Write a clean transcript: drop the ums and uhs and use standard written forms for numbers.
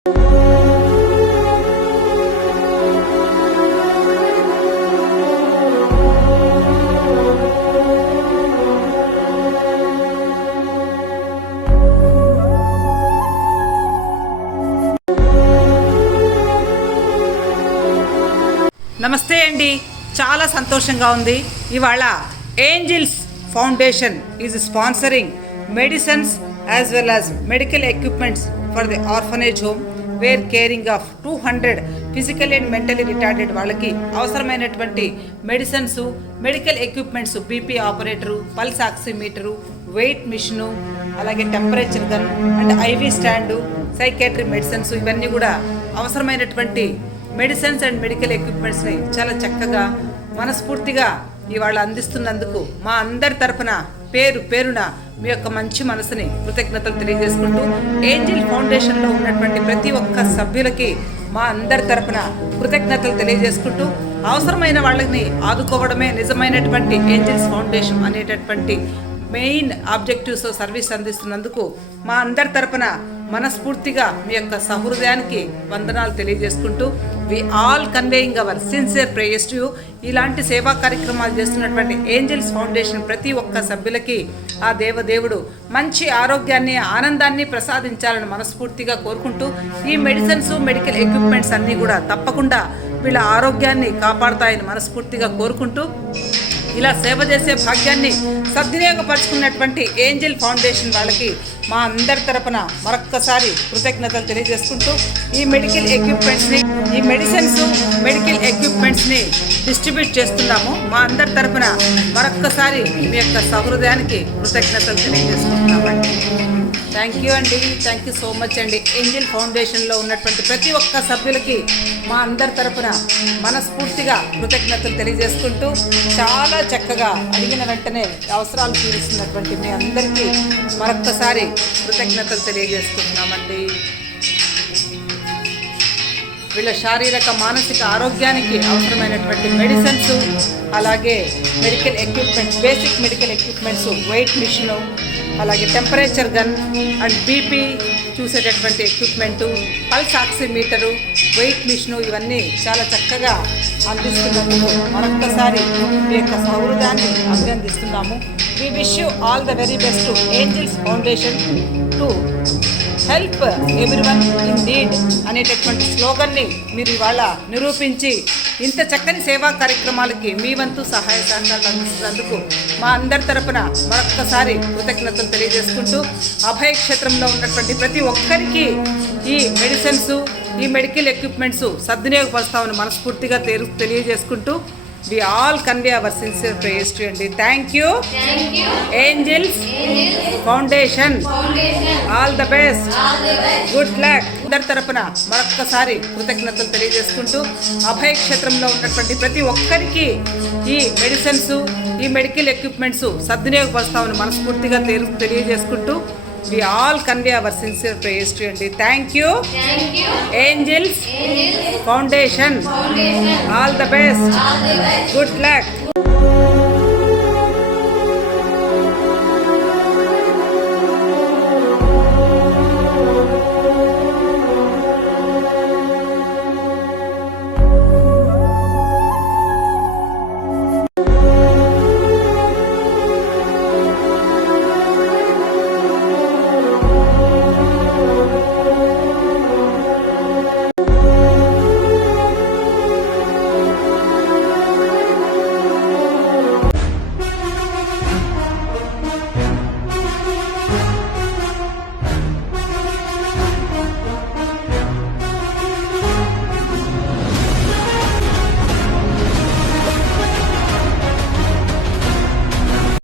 నమస్తే అండి, చాలా సంతోషంగా ఉంది. ఇవాళ Angels Foundation is sponsoring medicines as well as medical equipments for the orphanage home where caring of 200 physical and mentally retarded వాళ్ళకి అవసరమైనటువంటి medicines, medical equipments, BP operator, pulse oximeter, weight machine, అలాగే temperature gun and IV stand, psychiatry medicines, ఇవన్నీ కూడా అవసరమైనటువంటి medicines and medical ఎక్విప్మెంట్స్ని చాలా చక్కగా మనస్ఫూర్తిగా ఇవాళ అందిస్తున్నందుకు మా అందరి తరపున పేరున మీ యొక్క మంచి మనసుని కృతజ్ఞతలు తెలియజేసుకుంటూ, ఏంజిల్ ఫౌండేషన్లో ఉన్నటువంటి ప్రతి ఒక్క సభ్యులకి మా అందరి తరపున కృతజ్ఞతలు తెలియజేసుకుంటూ, అవసరమైన వాళ్ళని ఆదుకోవడమే నిజమైనటువంటి ఏంజిల్స్ ఫౌండేషన్ అనేటటువంటి మెయిన్ ఆబ్జెక్టివ్స్ సర్వీస్ అందిస్తున్నందుకు మా అందరి తరపున మనస్ఫూర్తిగా మీ యొక్క సహృదయానికి వందనాలు తెలియజేసుకుంటూ, we all conveying our sincere prayers to you. ఇలాంటి సేవా కార్యక్రమాలు చేస్తున్నటువంటి ఏంజిల్స్ ఫౌండేషన్ ప్రతి ఒక్క సభ్యులకి ఆ దేవదేవుడు మంచి ఆరోగ్యాన్ని, ఆనందాన్ని ప్రసాదించాలని మనస్ఫూర్తిగా కోరుకుంటూ, ఈ మెడిసిన్స్, మెడికల్ ఎక్విప్మెంట్స్ అన్నీ కూడా తప్పకుండా వీళ్ళ ఆరోగ్యాన్ని కాపాడుతాయని మనస్ఫూర్తిగా కోరుకుంటూ, ఇలా సేవ చేసే భాగ్యాన్ని సద్వినియోగపరుచుకున్నటువంటి ఏంజిల్ ఫౌండేషన్ వాళ్ళకి మా అందరి తరపున మరొక్కసారి కృతజ్ఞతలు తెలియజేసుకుంటూ, ఈ మెడికల్ ఎక్విప్మెంట్స్ని, ఈ మెడిసిన్స్, మెడికల్ ఎక్విప్మెంట్స్ని డిస్ట్రిబ్యూట్ చేస్తున్నాము. మా అందరి తరపున మరొక్కసారి మీ యొక్క సహృదయానికి కృతజ్ఞతలు తెలియజేసుకుంటున్నామండి. థ్యాంక్ యూ అండి, థ్యాంక్ యూ సో మచ్ అండి. ఏంజిల్ ఫౌండేషన్లో ఉన్నటువంటి ప్రతి ఒక్క సభ్యులకి మా అందరి తరపున మనస్ఫూర్తిగా కృతజ్ఞతలు తెలియజేసుకుంటూ, చాలా చక్కగా అడిగిన వెంటనే అవసరాలు తీరుస్తున్నటువంటి మీ అందరికీ మరొక్కసారి కృతజ్ఞతలు తెలియజేసుకుంటున్నామండి. వీళ్ళ శారీరక, మానసిక ఆరోగ్యానికి అవసరమైనటువంటి మెడిసిన్స్, అలాగే medical equipments, basic medical equipments, weight machine, అలాగే టెంపరేచర్ గన్ అండ్ బీపీ చూసేటటువంటి equipment, pulse oximeter, weight machine, ఇవన్నీ చాలా చక్కగా అందిస్తున్నందుకు మరొక్కసారి మీ యొక్క సౌహృదాన్ని అభినందిస్తున్నాము. We wish you all the very best to Angels Foundation to help everyone in need అనేటటువంటి స్లోగన్ని మీరు ఇవాళ నిరూపించి, ఇంత చక్కని సేవా కార్యక్రమాలకి మీ వంతు సహాయ సహకారాలు అందిస్తున్నందుకు మా అందరి తరపున మరొక్కసారి కృతజ్ఞతలు తెలియజేసుకుంటూ, అభయక్షేత్రంలో ఉన్నటువంటి ప్రతి ఒక్కరికి ఈ మెడిసిన్స్, ఈ మెడికల్ ఎక్విప్మెంట్స్ సద్వినియోగపరుస్తామని మనస్ఫూర్తిగా తెలియజేసుకుంటూ, we all convey our sincere prayers to you అండి. Thank you angels foundation, all the best, good luck. అందరి తరపున మరొక్కసారి కృతజ్ఞతలు తెలియజేసుకుంటూ, అభయక్షేత్రంలో ఉన్నటువంటి ప్రతి ఒక్కరికి ఈ మెడిసిన్స్, ఈ మెడికల్ ఎక్విప్మెంట్స్ సద్వినియోగపరుస్తామని మనస్ఫూర్తిగా తెలియజేసుకుంటూ, we all convey our sincere prayers to you అండి. Thank you angels foundation, all the best, good luck.